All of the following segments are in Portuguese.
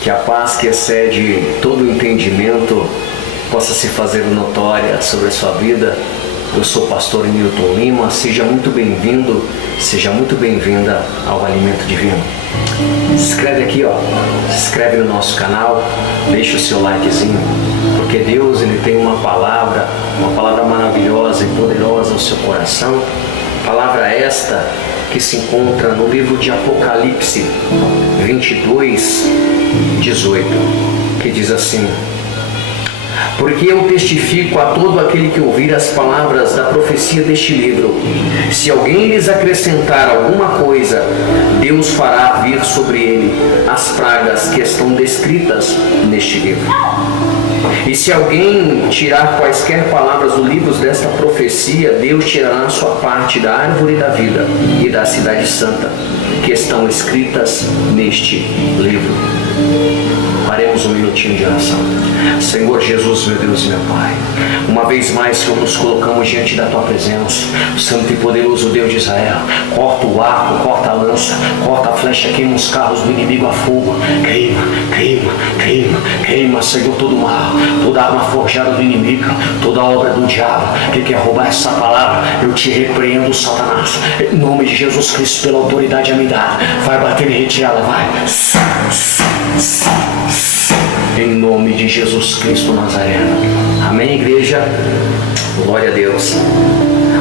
Que a paz que excede todo o entendimento possa se fazer notória sobre a sua vida. Eu sou o pastor Newton Lima. Seja muito bem-vindo, seja muito bem-vinda ao Alimento Divino. Se inscreve aqui, se inscreve no nosso canal, deixa o seu likezinho, porque Deus ele tem uma palavra maravilhosa e poderosa ao seu coração. Palavra esta que se encontra no livro de Apocalipse 22:18, que diz assim: porque eu testifico a todo aquele que ouvir as palavras da profecia deste livro. Se alguém lhes acrescentar alguma coisa, Deus fará vir sobre ele as pragas que estão descritas neste livro. E se alguém tirar quaisquer palavras do livro desta profecia, Deus tirará a sua parte da árvore da vida e da cidade santa, que estão escritas neste livro. Faremos um minutinho de oração. Senhor Jesus, meu Deus e meu Pai, uma vez mais, Senhor, nos colocamos diante da Tua presença. Santo e poderoso Deus de Israel, corta o arco, corta a lança, corta a flecha, queima os carros do inimigo a fogo. Queima, queima, queima, queima, Senhor, todo o mal, toda arma forjada do inimigo, toda obra do diabo que quer roubar essa palavra. Eu te repreendo, Satanás, em nome de Jesus Cristo, pela autoridade a me dar. Vai bater e retirá-la, vai. Em nome de Jesus Cristo Nazareno. Amém, igreja? Glória a Deus.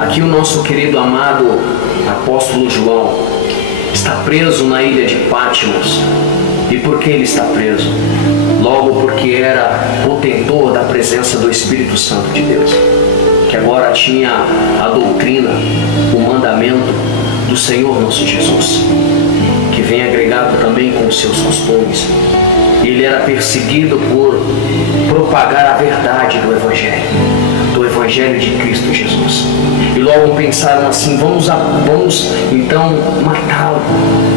Aqui o nosso querido amado apóstolo João está preso na ilha de Patmos. E por que ele está preso? Logo porque era potentor da presença do Espírito Santo de Deus, que agora tinha a doutrina, o mandamento do Senhor nosso Jesus, que vem agregado também com os seus costumes. Ele era perseguido por propagar a verdade do Evangelho de Cristo Jesus. E logo pensaram assim: vamos então matá-lo,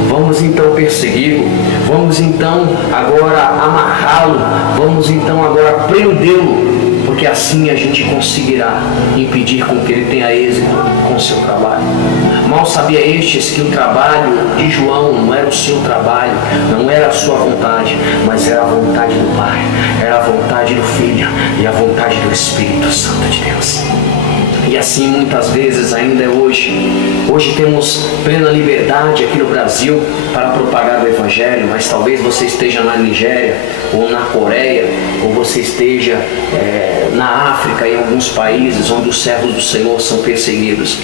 vamos então persegui-lo, vamos então agora amarrá-lo, vamos então agora prendê-lo, porque assim a gente conseguirá impedir com que ele tenha êxito com o seu trabalho. Mal sabia estes que o trabalho de João não era o seu trabalho, não era a sua vontade, mas era a vontade do Pai, era a vontade do Filho e a vontade do Espírito Santo de Deus. E assim muitas vezes ainda é hoje. Hoje temos plena liberdade aqui no Brasil para propagar o Evangelho, mas talvez você esteja na Nigéria ou na Coreia, ou você esteja na África, em alguns países onde os servos do Senhor são perseguidos.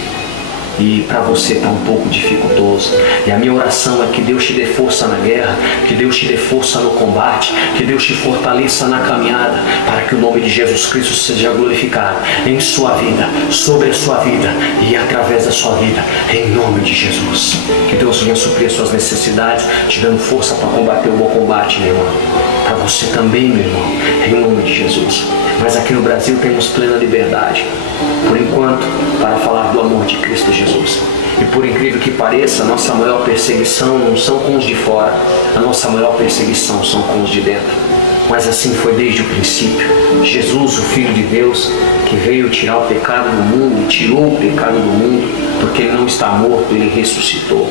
E para você está um pouco dificultoso. E a minha oração é que Deus te dê força na guerra, que Deus te dê força no combate, que Deus te fortaleça na caminhada, para que o nome de Jesus Cristo seja glorificado em sua vida, sobre a sua vida e através da sua vida, em nome de Jesus. Que Deus venha suprir as suas necessidades, te dando força para combater o bom combate, meu irmão. Para você também, meu irmão, em nome de Jesus. Mas aqui no Brasil temos plena liberdade, por enquanto, para falar do amor de Cristo Jesus. E por incrível que pareça, a nossa maior perseguição não são com os de fora, a nossa maior perseguição são com os de dentro. Mas assim foi desde o princípio. Jesus, o Filho de Deus, que veio tirar o pecado do mundo, e tirou o pecado do mundo, porque ele não está morto, ele ressuscitou.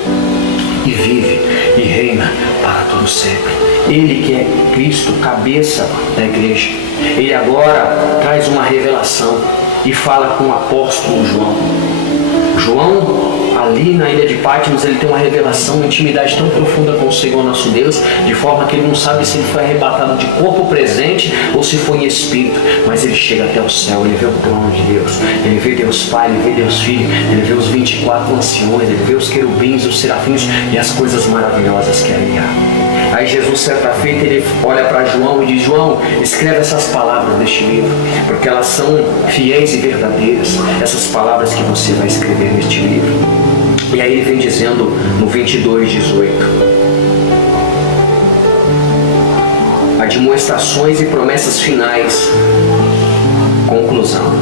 E vive e reina para todo sempre. Ele que é Cristo, cabeça da igreja. Ele agora traz uma revelação e fala com o apóstolo João. João, ali na ilha de Patmos, ele tem uma revelação, uma intimidade tão profunda com o Senhor nosso Deus, de forma que ele não sabe se ele foi arrebatado de corpo presente ou se foi em espírito, mas ele chega até o céu, ele vê o trono de Deus, ele vê Deus Pai, ele vê Deus Filho, ele vê os 24 anciões, ele vê os querubins, os serafins e as coisas maravilhosas que ali há. Aí Jesus, certa feita, ele olha para João e diz: João, escreve essas palavras deste livro, porque elas são fiéis e verdadeiras, essas palavras que você vai escrever neste livro. E aí ele vem dizendo no 22:18: admoestações e promessas finais. Conclusão.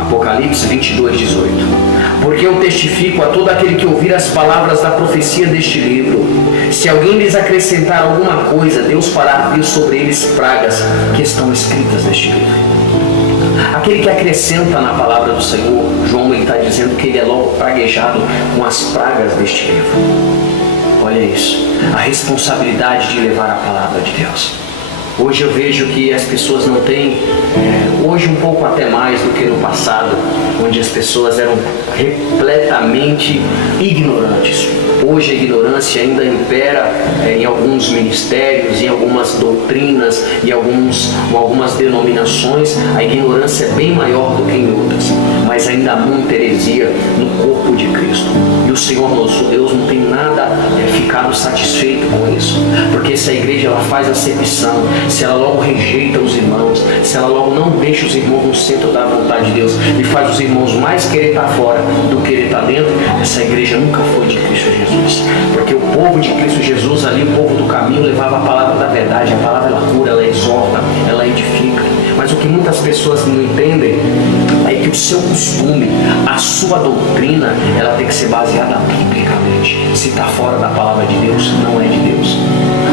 Apocalipse 22:18. Porque eu testifico a todo aquele que ouvir as palavras da profecia deste livro. Se alguém lhes acrescentar alguma coisa, Deus fará vir sobre eles pragas que estão escritas neste livro. Aquele que acrescenta na palavra do Senhor, João está dizendo que ele é logo praguejado com as pragas deste livro. Olha isso, a responsabilidade de levar a palavra de Deus. Hoje eu vejo que as pessoas não têm, hoje um pouco até mais do que no passado, onde as pessoas eram repletamente ignorantes. Hoje a ignorância ainda impera em alguns ministérios, em algumas doutrinas, em algumas denominações. A ignorância é bem maior do que em outras, mas ainda há muita heresia no corpo de Cristo. E o Senhor nosso Deus não tem nada ficado satisfeito com isso, porque se a igreja ela faz acepção, se ela logo rejeita os irmãos, se ela logo não deixa os irmãos no centro da vontade de Deus e faz os irmãos mais querer estar fora do que querer estar dentro, essa igreja nunca foi de Cristo Jesus. Porque o povo de Cristo Jesus ali, o povo do caminho, levava a palavra da verdade. A palavra ela cura, ela exorta, ela edifica. Mas o que muitas pessoas não entendem é que o seu costume, a sua doutrina, ela tem que ser baseada biblicamente. Se está fora da palavra de Deus, não é de Deus.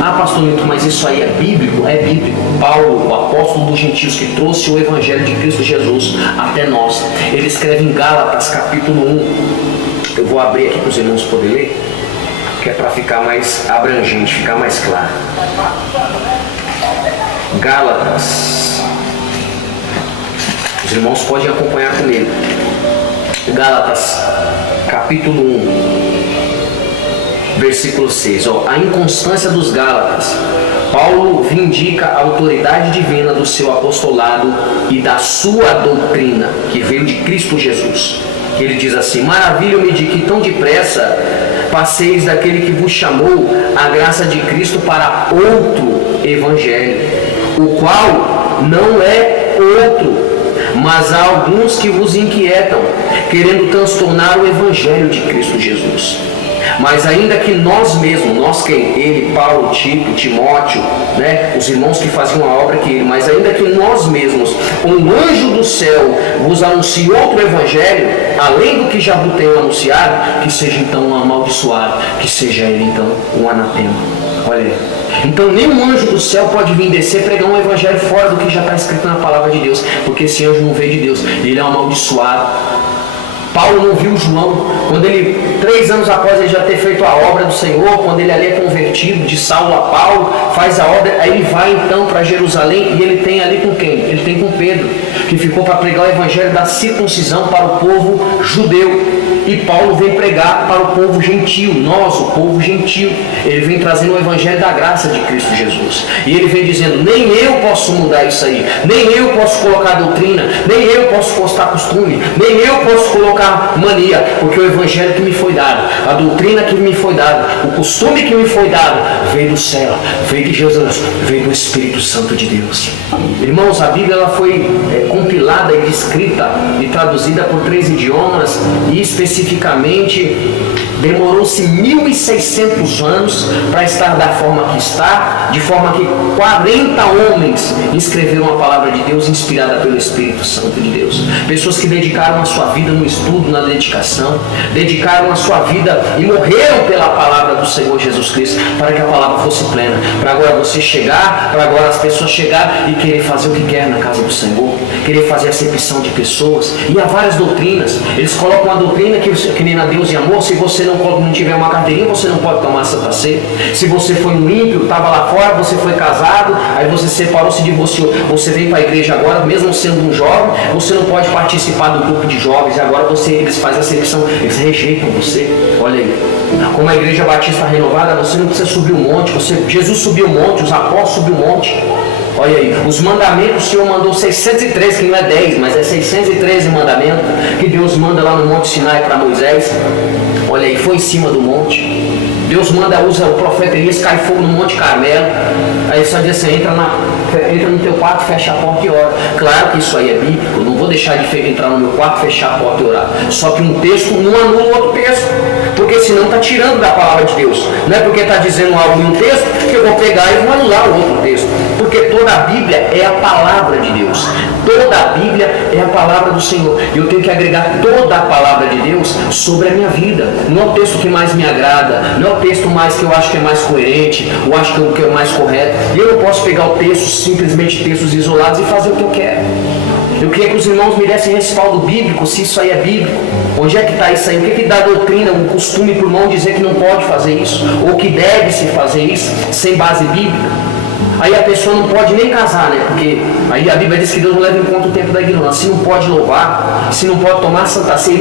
Ah, pastor Nilton, mas isso aí é bíblico? É bíblico. Paulo, o apóstolo dos gentios que trouxe o evangelho de Cristo Jesus até nós, ele escreve em Gálatas capítulo 1. Eu vou abrir aqui para os irmãos poderem ler, que é para ficar mais abrangente, ficar mais claro. Gálatas. Os irmãos podem acompanhar comigo. Gálatas, capítulo 1, versículo 6. A inconstância dos Gálatas. Paulo vindica a autoridade divina do seu apostolado e da sua doutrina, que veio de Cristo Jesus. Ele diz assim: maravilho-me de que tão depressa passeis daquele que vos chamou a graça de Cristo para outro evangelho, o qual não é outro, mas há alguns que vos inquietam, querendo transtornar o evangelho de Cristo Jesus. Mas ainda que nós mesmos, nós quem? Ele, Paulo, Tito, Timóteo, os irmãos que faziam a obra que ele, mas ainda que nós mesmos, um anjo do céu vos anuncie outro evangelho, além do que já vos tenho anunciado, que seja então um amaldiçoado, que seja ele então um anatema. Olha aí. Então nenhum anjo do céu pode vir descer pregar um evangelho fora do que já está escrito na palavra de Deus, porque esse anjo não veio de Deus, ele é um amaldiçoado. Paulo não viu João, quando ele, 3 anos após ele já ter feito a obra do Senhor, quando ele ali é convertido de Saulo a Paulo, faz a obra, aí ele vai então para Jerusalém e ele tem ali com quem? Ele tem com Pedro, que ficou para pregar o evangelho da circuncisão para o povo judeu. E Paulo vem pregar para o povo gentil, nós, o povo gentil. Ele vem trazendo o evangelho da graça de Cristo Jesus. E ele vem dizendo: nem eu posso mudar isso aí, nem eu posso colocar doutrina, nem eu posso postar costume, nem eu posso colocar mania, porque o evangelho que me foi dado, a doutrina que me foi dada, o costume que me foi dado, veio do céu, veio de Jesus, veio do Espírito Santo de Deus. Irmãos, a Bíblia ela foi compilada e escrita e traduzida por 3 idiomas, e especificamente demorou-se 1.600 anos para estar da forma que está, de forma que 40 homens escreveram a palavra de Deus inspirada pelo Espírito Santo de Deus. Pessoas que dedicaram a sua vida no estudo, na dedicação, dedicaram a sua vida e morreram pela palavra do Senhor Jesus Cristo, para que a palavra fosse plena, para agora você chegar, para agora as pessoas chegar e querer fazer o que quer na casa do Senhor, querer fazer acepção de pessoas. E há várias doutrinas. Eles colocam uma doutrina que nem na Deus e Amor: se você não tiver uma carteirinha, você não pode tomar Santa Ceia. Se você foi um ímpio, estava lá fora, você foi casado, aí você separou, se divorciou, você vem para a igreja agora, mesmo sendo um jovem, você não pode participar do grupo de jovens, e agora eles fazem a seleção, eles rejeitam você. Olha aí, como a igreja batista renovada, você não precisa subir o monte, Jesus subiu o monte, os apóstolos subiu o monte. Olha aí, os mandamentos, o Senhor mandou 613, que não é 10, mas é 613 mandamentos, que Deus manda lá no Monte Sinai para Moisés. Olha aí, foi em cima do monte. Deus usa o profeta Elias, cai fogo no Monte Carmelo. Aí só diz assim: entra no teu quarto, fecha a porta e ora. Claro que isso aí é bíblico, não vou deixar de entrar no meu quarto, fechar a porta e orar. Só que um texto não anula o outro texto, porque senão está tirando da palavra de Deus. Não é porque está dizendo algo em um texto que eu vou pegar e vou anular o outro texto. Porque toda a Bíblia é a palavra de Deus. Toda a Bíblia é a palavra do Senhor. E eu tenho que agregar toda a palavra de Deus sobre a minha vida. Não é o texto que mais me agrada, não é o texto mais que eu acho que é mais coerente, eu acho que é o mais correto. E eu não posso pegar o texto, simplesmente textos isolados, e fazer o que eu quero. Eu queria que os irmãos me dessem respaldo bíblico, se isso aí é bíblico. Onde é que está isso aí? O que dá a doutrina, o costume para o irmão dizer que não pode fazer isso, ou que deve se fazer isso, sem base bíblica? Aí a pessoa não pode nem casar, né? Porque aí a Bíblia diz que Deus não leva em conta o tempo da ignorância. Se não pode louvar, se não pode tomar Santa Ceia,